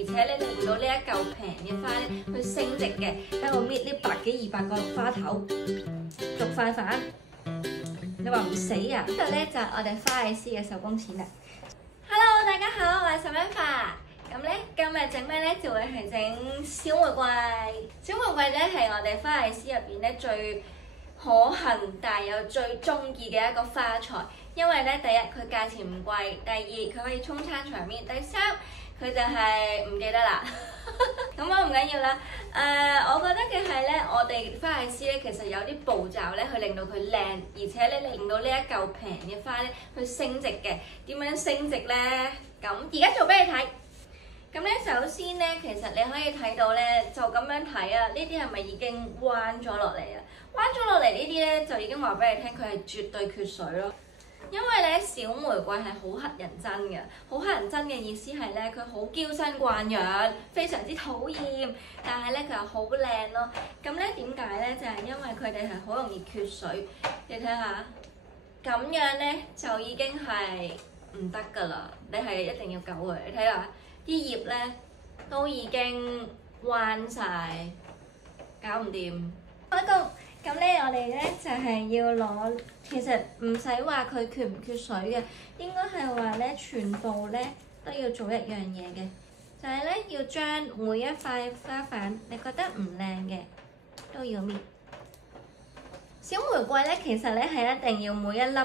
而且咧令到呢一嚿平嘅花咧去升值嘅。喺度搣呢100幾200個花頭，逐塊瓣。你話唔死啊？呢個咧就係我哋花藝師嘅手工錢啦。Hello， 大家好，我係 Samantha。咁咧今日整咩咧？就會係整小玫瑰。小玫瑰咧係我哋花藝師入邊咧最可行，但係又最中意嘅一個花材。因為咧，第一佢價錢唔貴，第二佢可以沖餐場面，第三佢就係唔記得啦。咁我唔緊要啦。我覺得嘅係咧，我哋花藝師咧其實有啲步驟咧，去令到佢靚，而且咧令到呢一嚿平嘅花咧去升值嘅。點樣升值咧？咁而家做俾你睇。咁咧，首先咧，其實你可以睇到咧，就咁樣睇啊，呢啲係咪已經彎咗落嚟啊？彎咗落嚟呢啲咧，就已經話俾你聽，佢係絕對缺水咯。因為咧，小玫瑰係好乞人憎嘅，好乞人憎嘅意思係咧，佢好嬌生慣養，非常之討厭，但係咧佢又好靚咯。咁咧點解咧？就係因為佢哋係好容易缺水。你睇下，咁樣咧就已經係唔得㗎啦。你係一定要救佢。你睇下啲葉咧都已經彎晒，搞唔掂。咁咧，我哋咧就係要攞，其實唔使話佢缺唔缺水嘅，應該係話咧全部咧都要做一樣嘢嘅，就係咧要將每一塊花瓣你覺得唔靚嘅都要搣。小玫瑰咧其實咧係一定要每一粒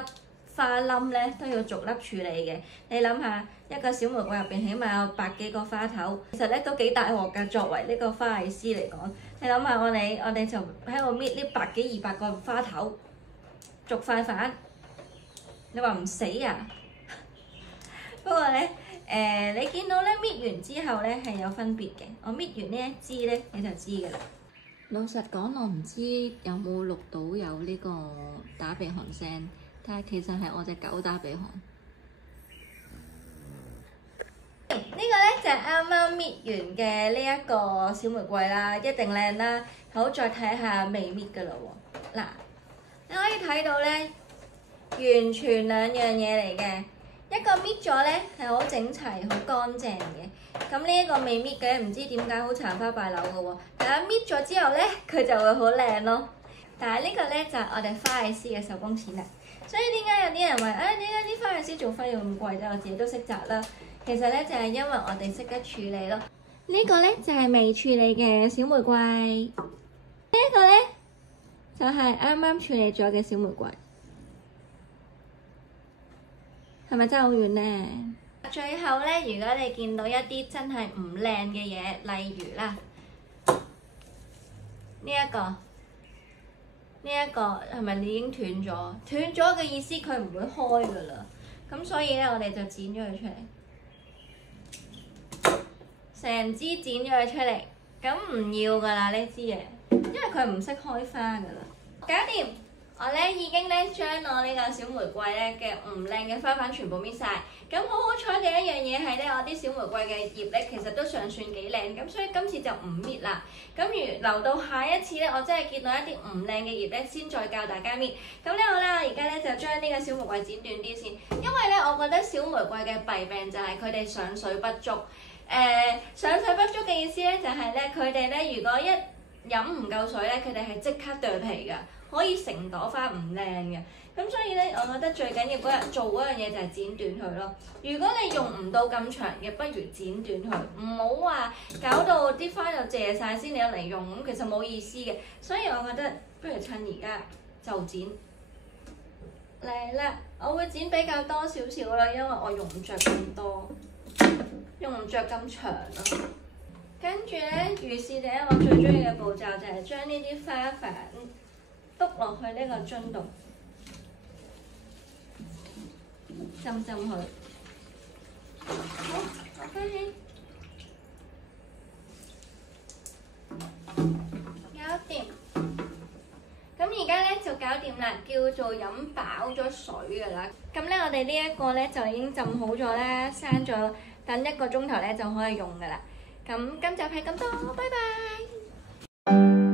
花冧咧都要逐粒處理嘅。你諗下，一個小玫瑰入邊起碼有100幾個花頭，其實咧都幾大鑊㗎。作為呢個花藝師嚟講，你諗下我哋就喺度搣呢100幾200個花頭，逐塊瓣。你話唔死啊？不過咧，你見到咧搣完之後咧係有分別嘅。我搣完呢一支咧你就知㗎啦。老實講，我唔知有冇錄到有呢個打鼻鼾聲，但係其實係我隻狗打鼻鼾。呢個咧就係啱啱搣完嘅呢一個小玫瑰啦，一定靚啦。好，再睇下未搣㗎啦喎。嗱，你可以睇到咧，完全兩樣嘢嚟嘅。一個搣咗咧係好整齊、好乾淨嘅。咁呢一個未搣嘅，唔知點解好殘花敗柳嘅喎。但係搣咗之後咧，佢就會好靚咯。但係呢個咧就係我哋花藝師嘅手工錢啦。所以點解有啲人話點解啲花藝師做花要咁貴啫？我自己都識摘啦。其實咧就係因為我哋識得處理咯。呢個咧就係未處理嘅小玫瑰，呢一個咧就係啱啱處理咗嘅小玫瑰，係咪真係好遠咧？最後咧，如果你見到一啲真係唔靚嘅嘢，例如啦，呢一個係咪已經斷咗？斷咗嘅意思佢唔會開㗎啦。咁所以咧，我哋就剪咗佢出嚟。成支剪咗佢出嚟，咁唔要㗎啦呢支嘢，因為佢唔識開花㗎啦。搞掂，我咧已經咧將我呢個小玫瑰咧嘅唔靚嘅花瓣全部搣晒。咁好好彩嘅一樣嘢係咧，我啲小玫瑰嘅葉咧其實都尚算幾靚，咁所以今次就唔搣啦。咁如留到下一次咧，我真係見到一啲唔靚嘅葉咧，先再教大家搣。咁咧我而家咧就將呢個小玫瑰剪短啲先，因為咧我覺得小玫瑰嘅弊病就係佢哋上水不足。上水不足嘅意思咧，就係咧佢哋咧如果一飲唔夠水咧，佢哋係即刻掉皮㗎，可以成朵花唔靚嘅。咁所以咧，我覺得最緊要嗰日做嗰樣嘢就係剪短佢咯。如果你用唔到咁長嘅，不如剪短佢，唔好話搞到啲花就謝晒先你嚟用，咁其實冇意思嘅。所以我覺得不如趁而家就剪嚟啦。我會剪比較多少少啦，因為我用唔着咁多。用唔着咁長咯，跟住咧，於是者我最中意嘅步驟就係將呢啲花瓣篤落去呢個樽度，浸佢。好，攞返起，搞掂。咁而家咧就搞掂啦，叫做飲飽咗水㗎啦。咁咧我哋呢一個咧就已經浸好咗啦，閂咗。等1個鐘頭咧就可以用㗎啦。咁今集係咁多，拜拜。